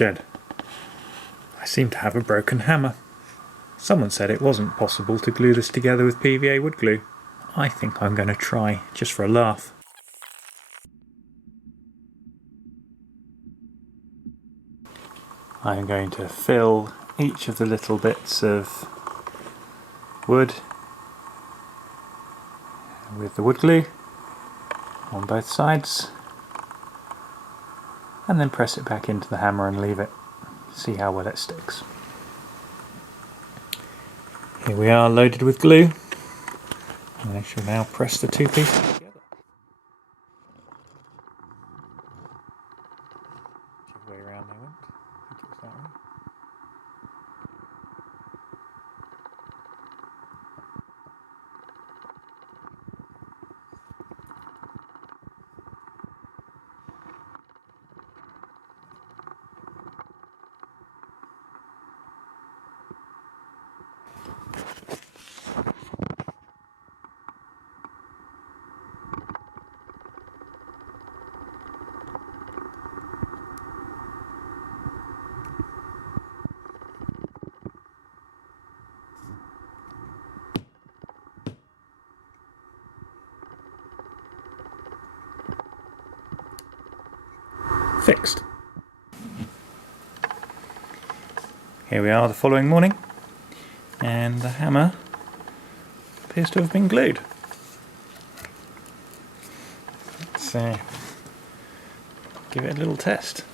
shed. I seem to have a broken hammer. Someone said it wasn't possible to glue this together with PVA wood glue. I think I'm going to try, just for a laugh. I'm going to fill each of the little bits of wood with the wood glue on both sides, and then press it back into the hammer and leave it. See how well it sticks. Here we are, loaded with glue, and I shall now press the two pieces together. Which way around they went? I think it was that way. Fixed. Here we are the following morning, and the hammer appears to have been glued. Let's give it a little test.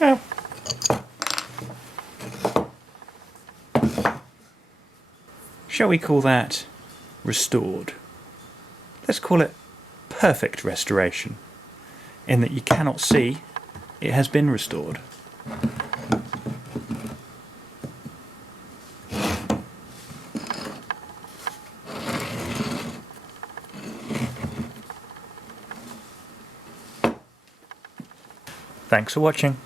Well, shall we call that restored? Let's call it perfect restoration, in that you cannot see it has been restored. Thanks for watching.